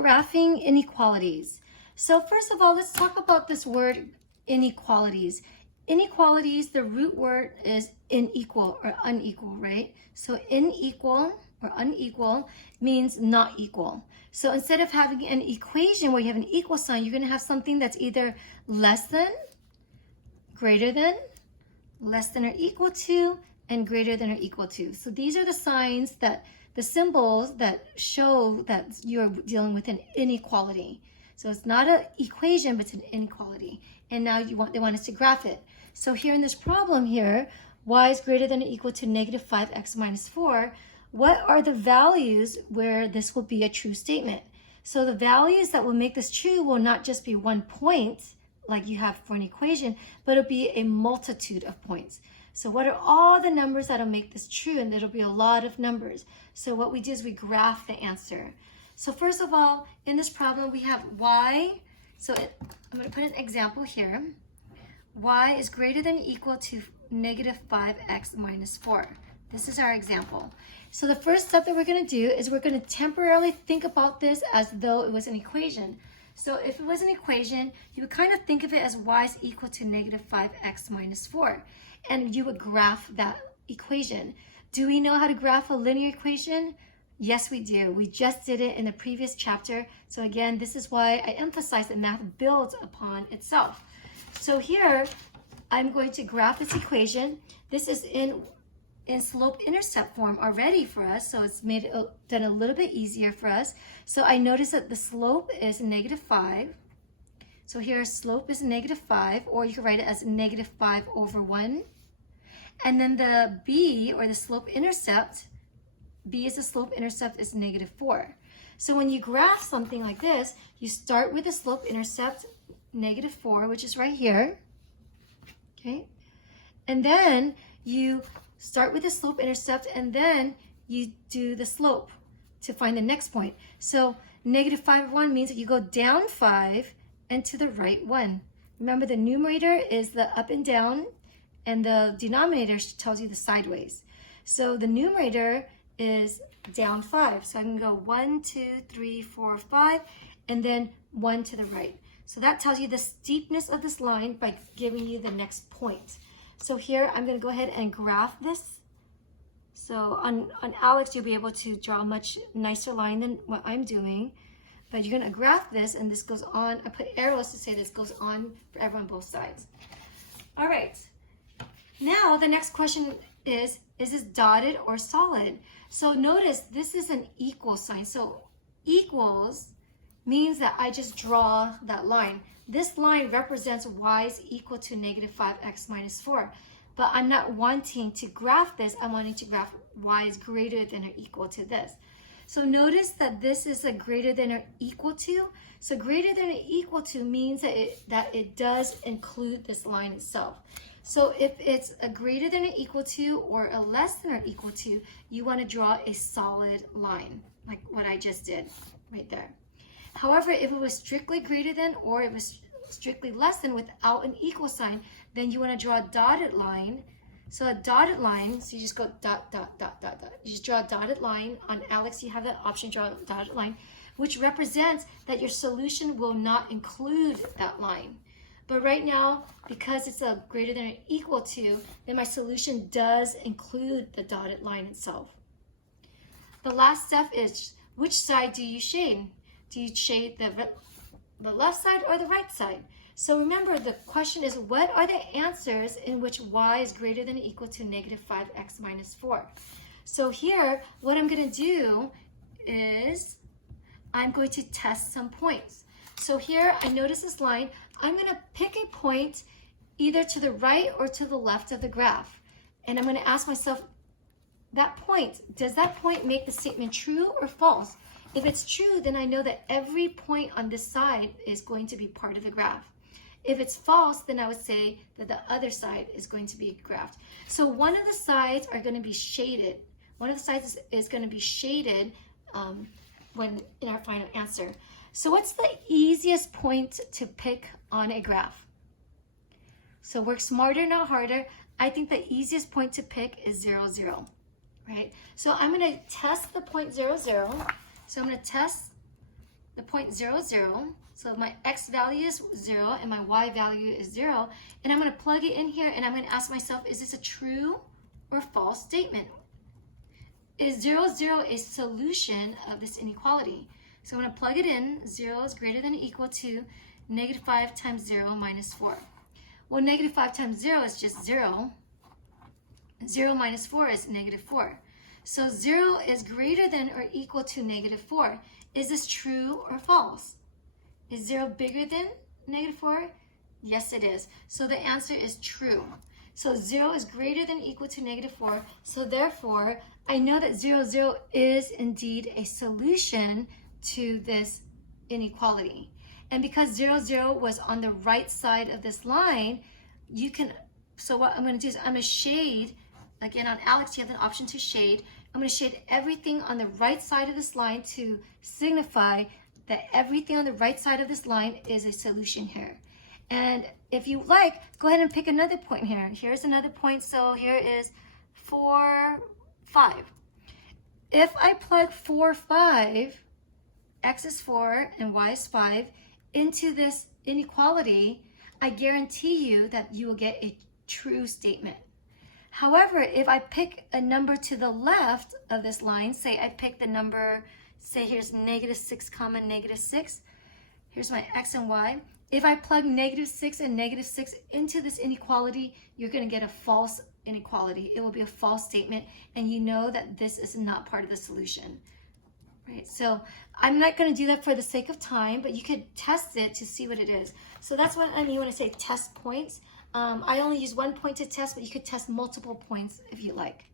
graphing inequalities. So first of all, let's talk about this word inequalities. Inequalities, the root word is unequal or unequal, right? So unequal or unequal means not equal. So instead of having an equation where you have an equal sign, you're going to have something that's either less than, greater than, less than or equal to, and greater than or equal to. So these are the signs that, the symbols that show that you're dealing with an inequality. So it's not an equation, but it's an inequality. And now they want us to graph it. So here in this problem here, y is greater than or equal to negative 5x minus 4. What are the values where this will be a true statement? So the values that will make this true will not just be 1 point, like you have for an equation, but it'll be a multitude of points. So what are all the numbers that'll make this true? And there'll be a lot of numbers. So what we do is we graph the answer. So first of all, in this problem, we have y. So I'm going to put an example here. Y is greater than or equal to negative 5x minus 4. This is our example. So the first step that we're going to do is we're going to temporarily think about this as though it was an equation. So if it was an equation, you would kind of think of it as y is equal to negative 5x minus 4. And you would graph that equation. Do we know how to graph a linear equation? Yes, we do. We just did it in the previous chapter. So again, this is why I emphasize that math builds upon itself. So here, I'm going to graph this equation. This is in slope-intercept form already for us, so it's done a little bit easier for us. So I notice that the slope is negative 5. So here, slope is negative 5, or you can write it as negative 5 over 1. And then the b, or the slope-intercept, b is the slope-intercept, is negative 4. So when you graph something like this, you start with the slope-intercept, negative 4, which is right here. Okay? And then you start with the slope-intercept, and then you do the slope to find the next point. So negative 5 over 1 means that you go down 5 and to the right 1. Remember, the numerator is the up and down, and the denominator tells you the sideways. So the numerator is down 5. So I can go 1, 2, 3, 4, 5, and then 1 to the right. So that tells you the steepness of this line by giving you the next point. So here, I'm going to go ahead and graph this. So on Alex, you'll be able to draw a much nicer line than what I'm doing. But you're going to graph this, and this goes on. I put arrows to say this goes on forever on both sides. All right. Now, the next question is this dotted or solid? So notice this is an equal sign. So equals means that I just draw that line. This line represents y is equal to negative 5x minus 4. But I'm not wanting to graph this. I'm wanting to graph y is greater than or equal to this. So notice that this is a greater than or equal to. So greater than or equal to means that it does include this line itself. So if it's a greater than or equal to or a less than or equal to, you want to draw a solid line, like what I just did right there. However, if it was strictly greater than or it was strictly less than without an equal sign, then you want to draw a dotted line. So a dotted line, so you just go dot, dot, dot, dot, dot. You just draw a dotted line. On Alex, you have that option, draw a dotted line, which represents that your solution will not include that line. But right now, because it's a greater than or equal to, then my solution does include the dotted line itself. The last step is, which side do you shade? Do you shade the left side or the right side? So remember, the question is, what are the answers in which y is greater than or equal to negative 5x minus 4? So here, what I'm going to do is I'm going to test some points. So here, I notice this line. I'm going to pick a point either to the right or to the left of the graph. And I'm going to ask myself, that point, does that point make the statement true or false? If it's true, then I know that every point on this side is going to be part of the graph. If it's false, then I would say that the other side is going to be graphed. So one of the sides are going to be shaded. One of the sides is going to be shaded when in our final answer. So what's the easiest point to pick on a graph? So work smarter, not harder. I think the easiest point to pick is 0, 0, right? So I'm going to test the point 0, 0. So I'm going to test the point 0, 0. So my x value is 0 and my y value is 0. And I'm going to plug it in here and I'm going to ask myself, is this a true or false statement? Is 0, 0 a solution of this inequality? So I'm going to plug it in. 0 is greater than or equal to negative 5 times 0 minus 4. Well, negative 5 times 0 is just 0. 0 minus 4 is negative 4. So 0 is greater than or equal to negative 4. Is this true or false? Is 0 bigger than negative 4? Yes, it is. So the answer is true. So 0 is greater than or equal to negative 4. So therefore, I know that 0, 0 is indeed a solution to this inequality. And because 0, 0 was on the right side of this line, you can, so what I'm going to do is I'm going to shade, again on Alex, you have an option to shade. I'm going to shade everything on the right side of this line to signify that everything on the right side of this line is a solution here. And if you like, go ahead and pick another point here. Here's another point. So here is 4, 5. If I plug 4, 5, x is 4 and y is 5 into this inequality, I guarantee you that you will get a true statement. However, if I pick a number to the left of this line, say I pick the number, say here's negative 6 comma negative 6, here's my x and y. If I plug negative 6 and negative 6 into this inequality, you're going to get a false inequality. It will be a false statement, and you know that this is not part of the solution. Right? So I'm not going to do that for the sake of time, but you could test it to see what it is. So that's what I mean when I say test points. I only use one point to test, but you could test multiple points if you like.